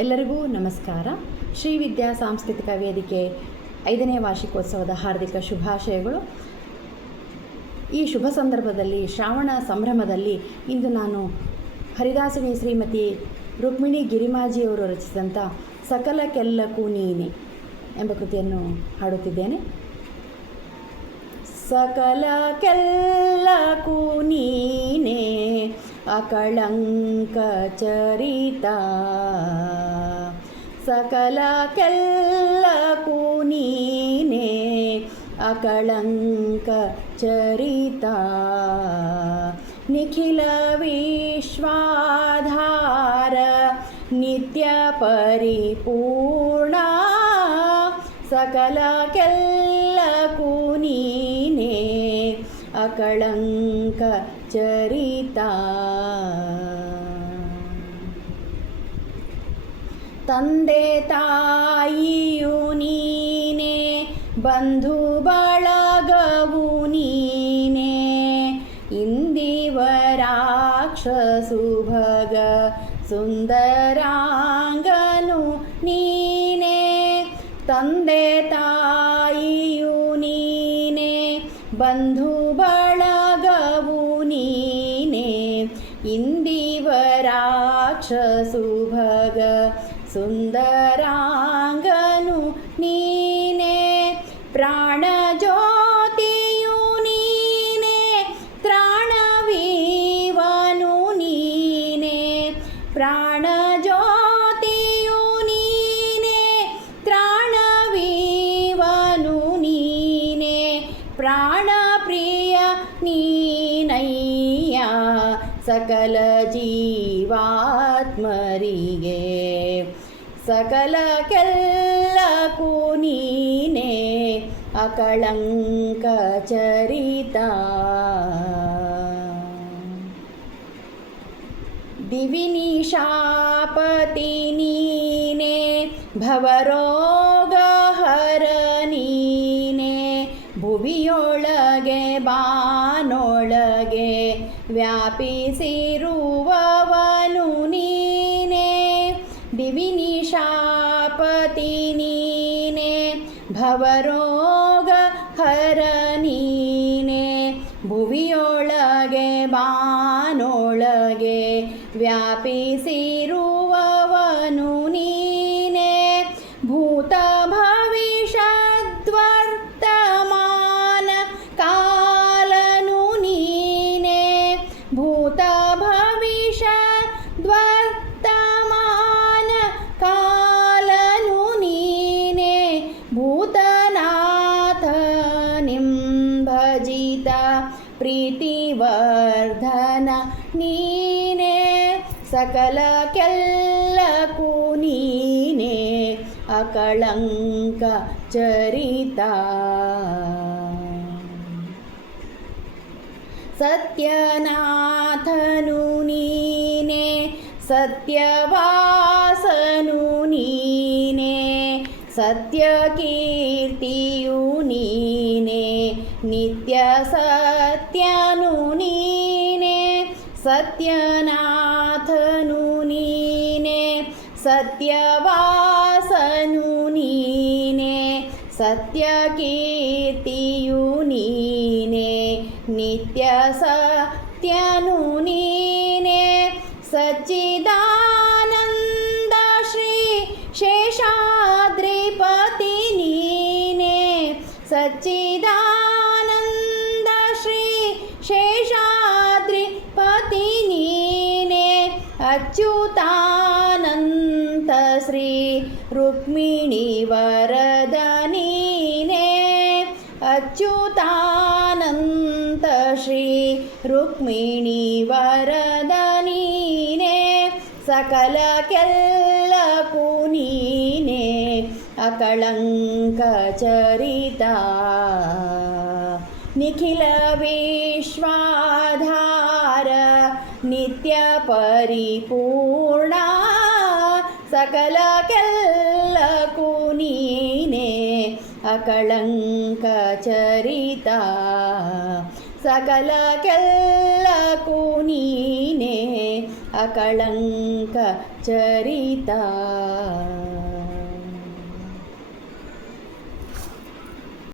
ಎಲ್ಲರಿಗೂ ನಮಸ್ಕಾರ. ಶ್ರೀ ವಿದ್ಯಾ ಸಾಂಸ್ಕೃತಿಕ ವೇದಿಕೆ 5ನೇ ವಾರ್ಷಿಕೋತ್ಸವದ ಹಾರ್ದಿಕ ಶುಭಾಶಯಗಳು. ಈ ಶುಭ ಸಂದರ್ಭದಲ್ಲಿ ಶ್ರಾವಣ ಸಂಭ್ರಮದಲ್ಲಿ ಇಂದು ನಾನು ಹರಿದಾಸಿನಿ ಶ್ರೀಮತಿ ರುಕ್ಮಿಣಿ ಗಿರಿಮಾಜಿಯವರು ರಚಿಸಿದಂಥ ಸಕಲಕ್ಕೆಲ್ಲಕ್ಕೂ ನೀನೆ ಎಂಬ ಕೃತಿಯನ್ನು ಹಾಡುತ್ತಿದ್ದೇನೆ. ಸಕಲಕ್ಕೆಲ್ಲಕ್ಕೂ ನೀನೆ ಅಕಳಂಕ ಚರಿತಾ, ಸಕಲಕ್ಕೆಲ್ಲಕ್ಕೂ ನೀನೆ ಅಕಳಂಕ ಚರಿತಾ, ನಿಖಿಲ ವಿಶ್ವಾಧಾರ ನಿತ್ಯ ಪರಿಪೂರ್ಣ, ಸಕಲಕ್ಕೆಲ್ಲಕ್ಕೂ ನೀನೆ ಅಕಳಂಕ ಚರಿತಾ. ತಂದೆ ತಾಯಿಯು ನೀನೆ, ಬಂಧು ಬಳಗವು ನೀನೆ, ಇಂದಿವರಾಕ್ಷಸುಭಗ ಸುಂದರಾಂಗನು ನೀನೆ. ತಂದೆ ತಾಯಿಯು ನೀನೆ, ಬಂಧು ಬಳಗವು ನೀನೆ, ಇಂದಿವರಾಕ್ಷಸುಭಗ ಸುಂದರಾಂಗನು ನೀನೆ. ಪ್ರಾಣ ಜ್ಯೋತಿಯು ನೀನೆ, ತ್ರಾಣವೀವನು ನೀನೆ, ಪ್ರಾಣ ಜ್ಯೋತಿಯು ನೀನೆ, ತ್ರಾಣವೀವನು ನೀನೆ, ಪ್ರಾಣ ಪ್ರಿಯ ನೀನಯ್ಯ ಸಕಲ ಜೀವಾತ್ಮರಿಗೆ. ಸಕಲಕ್ಕೆಲ್ಲಕ್ಕೂ ನೀನೆ ಅಕಳಂಕ ಚರಿತಾ. ದಿವಿನಿಶಾಪತಿ ನೀನೆ, ಭವರೋಗಹರ ನೀನೆ, ಭುವಿಯೊಳಗೆ ಬಾನೊಳಗೆ ವ್ಯಾಪಿಸಿರುವವನು ನೀನೆ. ದಿವಿನಿಶಾಪತಿ ನೀನೆ, ಭವರೋಗಹರ ನೀನೆ, ಭುವಿಯೊಳಗೆ ಬಾನೊಳಗೆ ವ್ಯಾಪಿಸಿರುವವನು ನೀನೆ. ಭೂತ ಭವಿಷ್ಯದ್ವರ್ತಮಾನ ಕಾಲನು ನೀನೆ, ಭೂತ ಭವಿಷ್ಯದ್ವರ್ತಮಾನ ಕಾಲನು ನೀನೆ, ಭೂತನಾಥ ನಿಂಭಜಿತ ಪ್ರೀತಿವರ್ಧನ ನೀನೆ. ಸಕಲಕ್ಕೆಲ್ಲಕ್ಕೂ ನೀನೆ ಅಕಳಂಕ ಚರಿತಾ. ಸತ್ಯನಾಥನು ನೀನೆ, ಸತ್ಯವಾಸನು ನೀನೆ, ಸತ್ಯಕೀರ್ತಿಯು ನೀನೆ, ನಿತ್ಯ ಸತ್ಯನು ನೀನೆ. ಸತ್ಯನಾಥನು ನೀನೆ, ಸತ್ಯವಾಸನು ನೀನೆ, ಸತ್ಯಕೀರ್ತಿಯು ನೀನೆ, ನಿತ್ಯ ಸತ್ಯನು ನೀನೆ. ಸಚ್ಚಿದಾನಂದ ಶ್ರೀ ಶೇಷಾದ್ರಿಪತಿ ನೀನೆ, ಸಚ್ಚಿದಾನಂದ ಶ್ರೀ ಶೇಷಾದ್ರಿಪತಿ ನೀನೆ. ಅಚ್ಯುತಾನಂತ ಶ್ರೀ ರುಕ್ಮಿಣಿ ವರದ ನೀನೆ, ಅಚ್ಯುತಾನಂತ ಶ್ರೀ ರುಕ್ಮಿಣಿ ವರದ ನೀನೆ. ಸಕಲಕ್ಕೆಲ್ಲಕ್ಕೂ ನೀನೆ ಅಕಳಂಕ ಚರಿತಾ. ನಿಖಿಲ ವಿಶ್ವಾಧಾರ ನಿತ್ಯ ಪರಿಪೂರ್ಣ, ಸಕಲಕ್ಕೆಲ್ಲಕ್ಕೂ ನೀನೆ ಅಕಳಂಕ ಚರಿತಾ. ಸಕಲಕ್ಕೆಲ್ಲಕ್ಕೂ ನೀನೆ ಅಕಳಂಕ ಚರಿತ